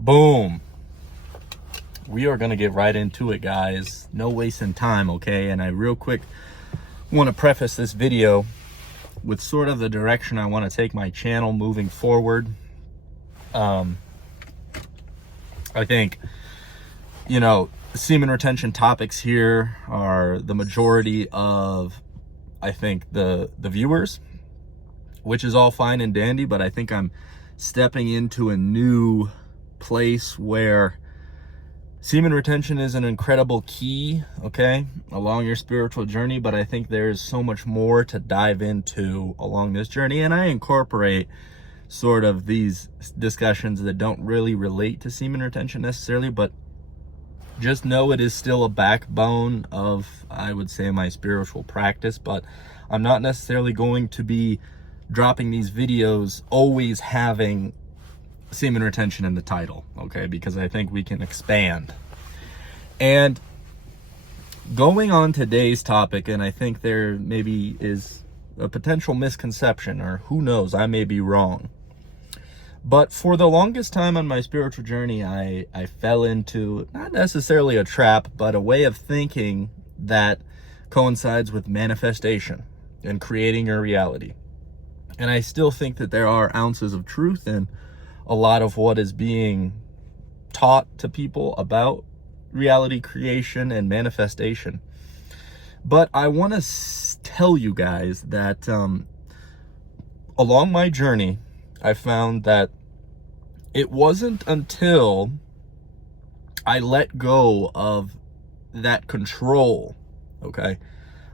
Boom. We are going to get right into it, guys. No wasting time, okay? And I real quick want to preface this video with sort of the direction I want to take my channel moving forward. I think, semen retention topics here are the majority of, I think, the viewers, which is all fine and dandy, but I think I'm stepping into a new place where semen retention is an incredible key, okay, along your spiritual journey, but I think there's so much more to dive into along this journey, and I incorporate sort of these discussions that don't really relate to semen retention necessarily, but just know it is still a backbone of, I would say, my spiritual practice. But I'm not necessarily going to be dropping these videos always having semen retention in the title, okay, because I think we can expand. And going on today's topic, and I think there maybe is a potential misconception, or who knows, I may be wrong, but for the longest time on my spiritual journey, I fell into not necessarily a trap, but a way of thinking that coincides with manifestation and creating your reality. And I still think that there are ounces of truth in a lot of what is being taught to people about reality creation and manifestation. But I want to tell you guys that along my journey, I found that it wasn't until I let go of that control, okay,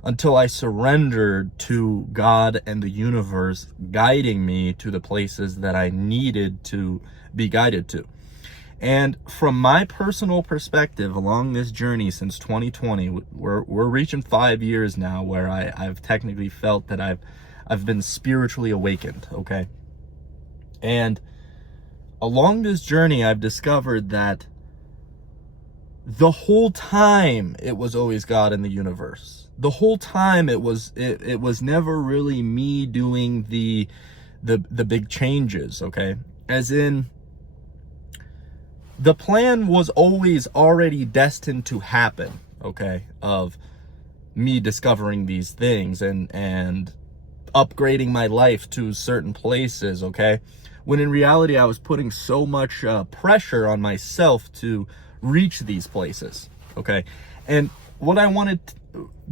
until I surrendered to God and the universe guiding me to the places that I needed to be guided to. And from my personal perspective along this journey since 2020, we're reaching 5 years now where I've technically felt that I've been spiritually awakened, okay? And along this journey, I've discovered that the whole time it was always God in the universe. The whole time it was never really me doing the big changes, okay? As in, the plan was always already destined to happen, okay? Of me discovering these things and upgrading my life to certain places, okay? When in reality, I was putting so much pressure on myself to reach these places, okay? And what I wanted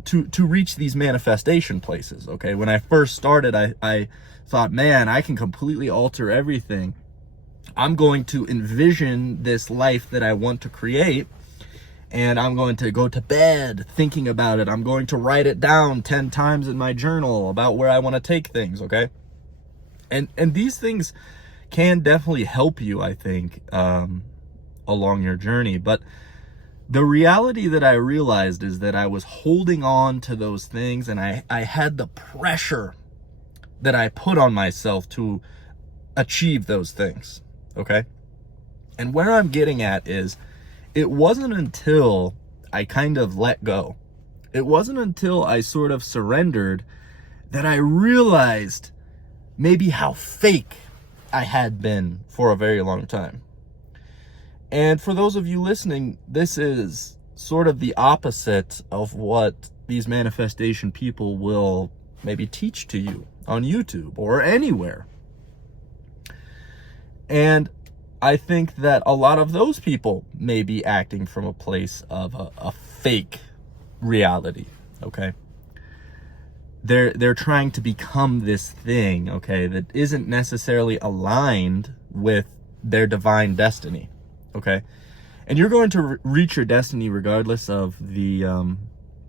to reach these manifestation places, okay? When I first started, I thought, man, I can completely alter everything. I'm going to envision this life that I want to create, and I'm going to go to bed thinking about it. I'm going to write it down 10 times in my journal about where I want to take things, okay? And these things can definitely help you, I think, along your journey. But the reality that I realized is that I was holding on to those things, and I had the pressure that I put on myself to achieve those things, okay? And where I'm getting at is, it wasn't until I kind of let go, it wasn't until I sort of surrendered that I realized maybe how fake I had been for a very long time. And for those of you listening, this is sort of the opposite of what these manifestation people will maybe teach to you on YouTube or anywhere. And I think that a lot of those people may be acting from a place of a fake reality, okay? They're trying to become this thing, okay, that isn't necessarily aligned with their divine destiny, okay? And you're going to reach your destiny regardless of the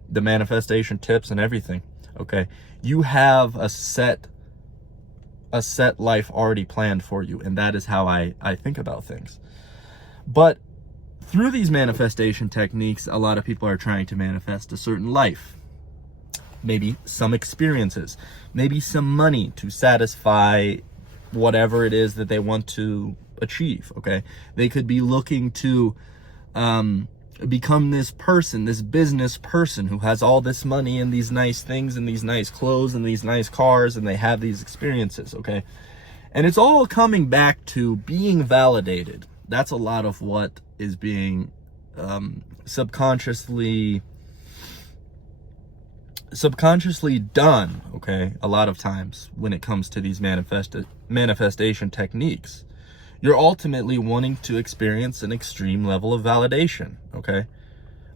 manifestation tips and everything, okay? You have a set life already planned for you, and that is how I think about things. But through these manifestation techniques, a lot of people are trying to manifest a certain life, maybe some experiences, maybe some money to satisfy whatever it is that they want to achieve, okay? They could be looking to become this person, this business person who has all this money and these nice things and these nice clothes and these nice cars, and they have these experiences, okay? And it's all coming back to being validated, That's a lot of what is being subconsciously done, okay, a lot of times when it comes to these manifestation techniques. You're ultimately wanting to experience an extreme level of validation, okay,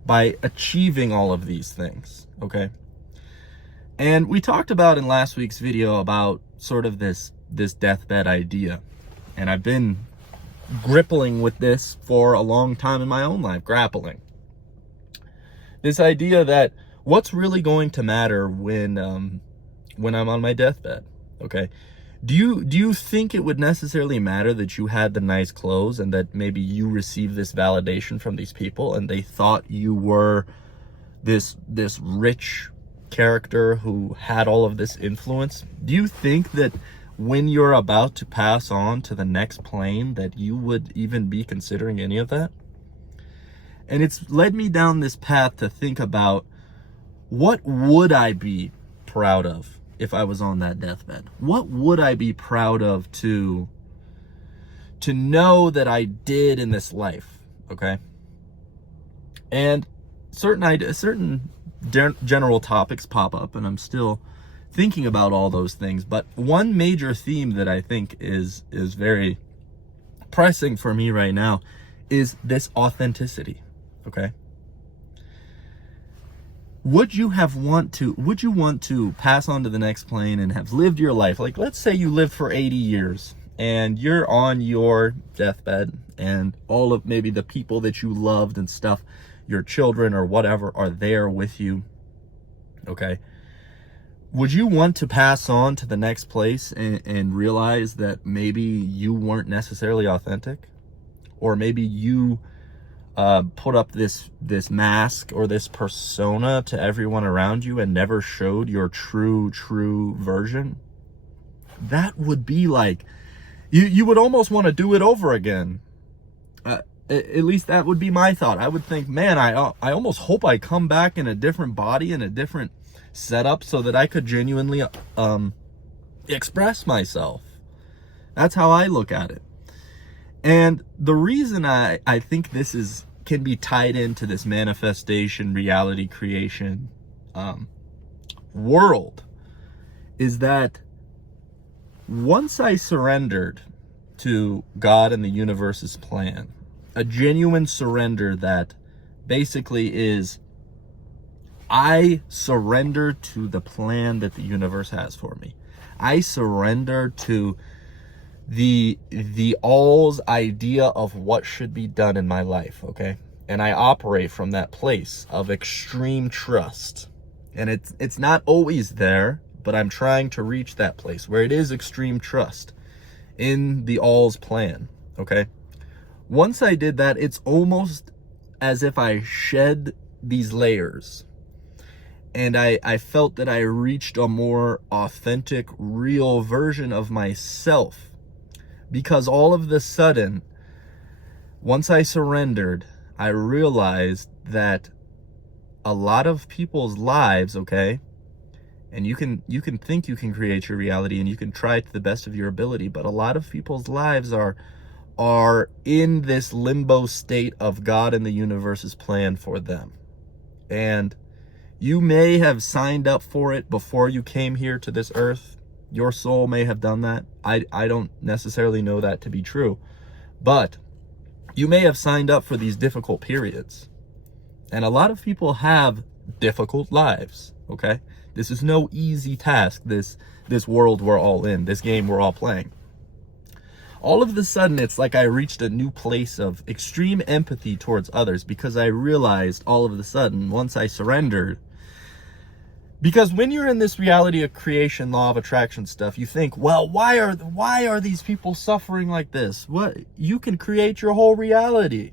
by achieving all of these things, okay? And we talked about in last week's video about sort of this deathbed idea. And I've been grappling with this for a long time in my own life, this idea that what's really going to matter when I'm on my deathbed, okay? Do you think it would necessarily matter that you had the nice clothes and that maybe you received this validation from these people and they thought you were this rich character who had all of this influence? Do you think that when you're about to pass on to the next plane that you would even be considering any of that? And it's led me down this path to think about, what would I be proud of if I was on that deathbed? What would I be proud of to know that I did in this life, okay? And certain general topics pop up, and I'm still thinking about all those things. But one major theme that I think is very pressing for me right now is this authenticity, okay? Would you want to pass on to the next plane and have lived your life? Like, let's say you lived for 80 years and you're on your deathbed and all of maybe the people that you loved and stuff, your children or whatever, are there with you, okay? Would you want to pass on to the next place and realize that maybe you weren't necessarily authentic? Or maybe you put up this mask or this persona to everyone around you and never showed your true version? That would be like, you would almost want to do it over again. At least that would be my thought. I would think, man, I almost hope I come back in a different body, in a different setup, so that I could genuinely express myself. That's how I look at it. And the reason I think this can be tied into this manifestation, reality creation world is that once I surrendered to God and the universe's plan, a genuine surrender that basically is, I surrender to the plan that the universe has for me. I surrender to the all's idea of what should be done in my life, okay? And I operate from that place of extreme trust. And it's not always there, but I'm trying to reach that place where it is extreme trust in the all's plan, okay? Once I did that, it's almost as if I shed these layers. And I felt that I reached a more authentic, real version of myself. Because all of the sudden, once I surrendered, I realized that a lot of people's lives, okay, and you can think you can create your reality and you can try to the best of your ability, but a lot of people's lives are in this limbo state of God and the universe's plan for them. And you may have signed up for it before you came here to this earth. Your soul may have done that. I don't necessarily know that to be true. But you may have signed up for these difficult periods. And a lot of people have difficult lives, okay? This is no easy task, this world we're all in, this game we're all playing. All of a sudden, it's like I reached a new place of extreme empathy towards others because I realized all of a sudden, once I surrendered, because when you're in this reality of creation, law of attraction stuff, you think, well, why are these people suffering like this? What? You can create your whole reality.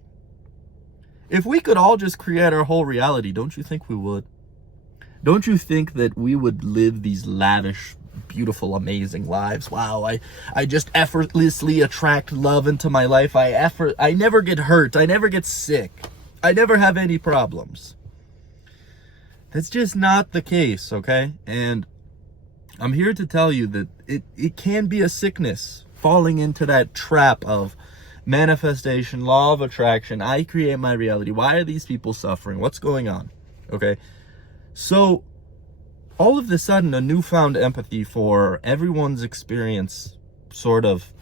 If we could all just create our whole reality, don't you think we would? Don't you think that we would live these lavish, beautiful, amazing lives? Wow, I just effortlessly attract love into my life. I never get hurt. I never get sick. I never have any problems. That's just not the case, okay? And I'm here to tell you that it can be a sickness, falling into that trap of manifestation, law of attraction, I create my reality. Why are these people suffering? What's going on? Okay. So all of a sudden, a newfound empathy for everyone's experience sort of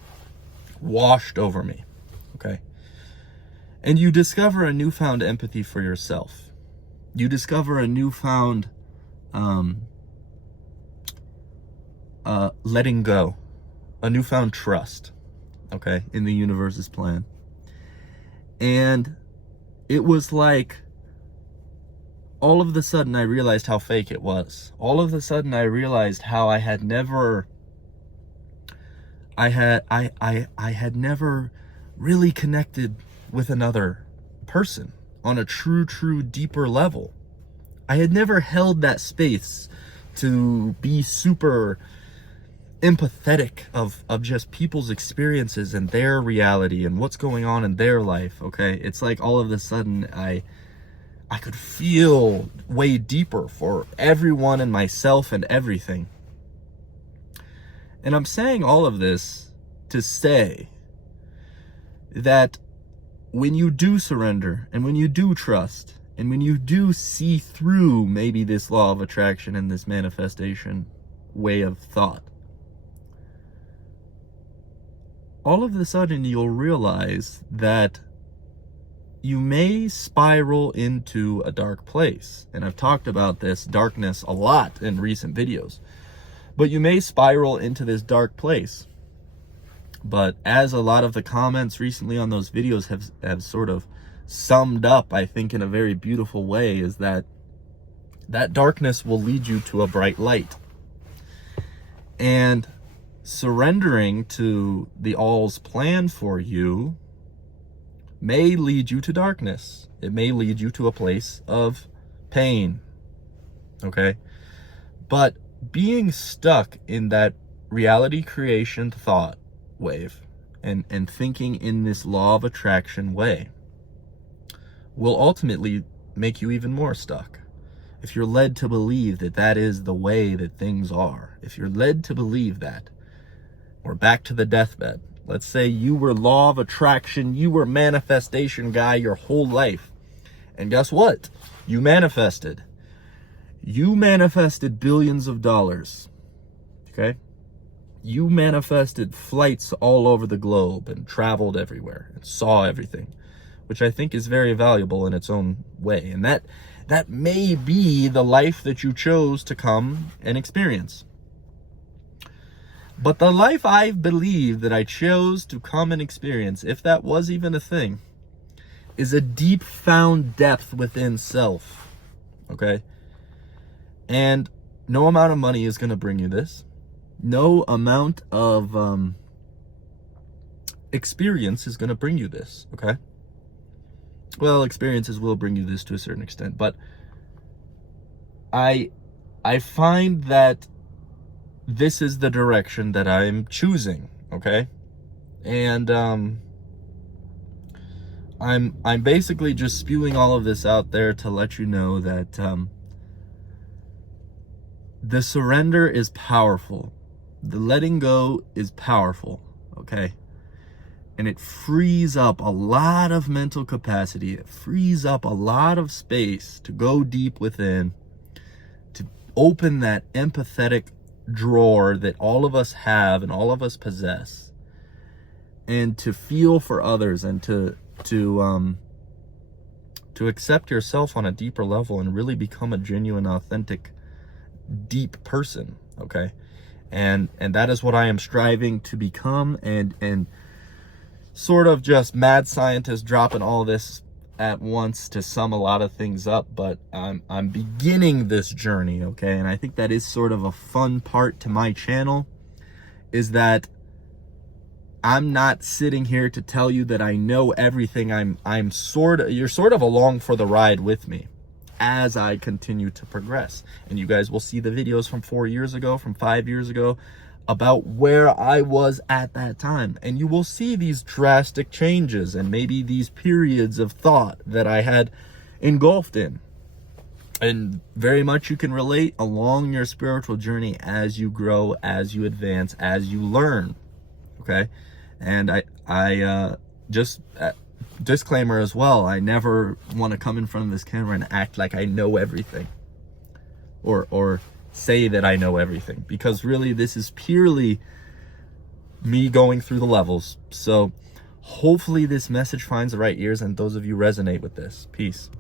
washed over me. Okay. And you discover a newfound empathy for yourself. You discover a newfound letting go, a newfound trust, okay, in the universe's plan. And it was like, all of a sudden I realized how fake it was. All of a sudden I realized how I had never really connected with another person on a true deeper level. I had never held that space to be super empathetic of just people's experiences and their reality and what's going on in their life. Okay, it's like all of a sudden I could feel way deeper for everyone and myself and everything. And I'm saying all of this to say that when you do surrender and when you do trust and when you do see through maybe this law of attraction and this manifestation way of thought, all of a sudden you'll realize that you may spiral into a dark place. And I've talked about this darkness a lot in recent videos. But you may spiral into this dark place. But as a lot of the comments recently on those videos have sort of summed up, I think in a very beautiful way, is that darkness will lead you to a bright light. And surrendering to the all's plan for you may lead you to darkness. It may lead you to a place of pain. Okay? But being stuck in that reality creation thought wave and thinking in this law of attraction way will ultimately make you even more stuck. If you're led to believe that that is the way that things are, if you're led to believe that, we're back to the deathbed. Let's say you were law of attraction, you were manifestation guy your whole life. And guess what? You manifested. You manifested billions of dollars. Okay? You manifested flights all over the globe and traveled everywhere and saw everything, which I think is very valuable in its own way. And that may be the life that you chose to come and experience. But the life I believe that I chose to come and experience, if that was even a thing, is a deep found depth within self. Okay? And no amount of money is going to bring you this. No amount of experience is going to bring you this. Okay? Well, experiences will bring you this to a certain extent. But I find that this is the direction that I'm choosing, okay? And I'm basically just spewing all of this out there to let you know that the surrender is powerful. The letting go is powerful, okay? And it frees up a lot of mental capacity. It frees up a lot of space to go deep within, to open that empathetic drawer that all of us have and all of us possess, and to feel for others and to accept yourself on a deeper level and really become a genuine, authentic, deep person. Okay? And that is what I am striving to become, and sort of just mad scientist dropping all this at once to sum a lot of things up, but I'm beginning this journey, okay? And I think that is sort of a fun part to my channel, is that I'm not sitting here to tell you that I know everything. You're sort of along for the ride with me as I continue to progress. And you guys will see the videos from 4 years ago, from 5 years ago, about where I was at that time. And you will see these drastic changes and maybe these periods of thought that I had engulfed in. And very much you can relate along your spiritual journey as you grow, as you advance, as you learn. Okay? And just disclaimer as well, I never want to come in front of this camera and act like I know everything, or say that I know everything, because really this is purely me going through the levels. So hopefully this message finds the right ears, and those of you resonate with this. Peace.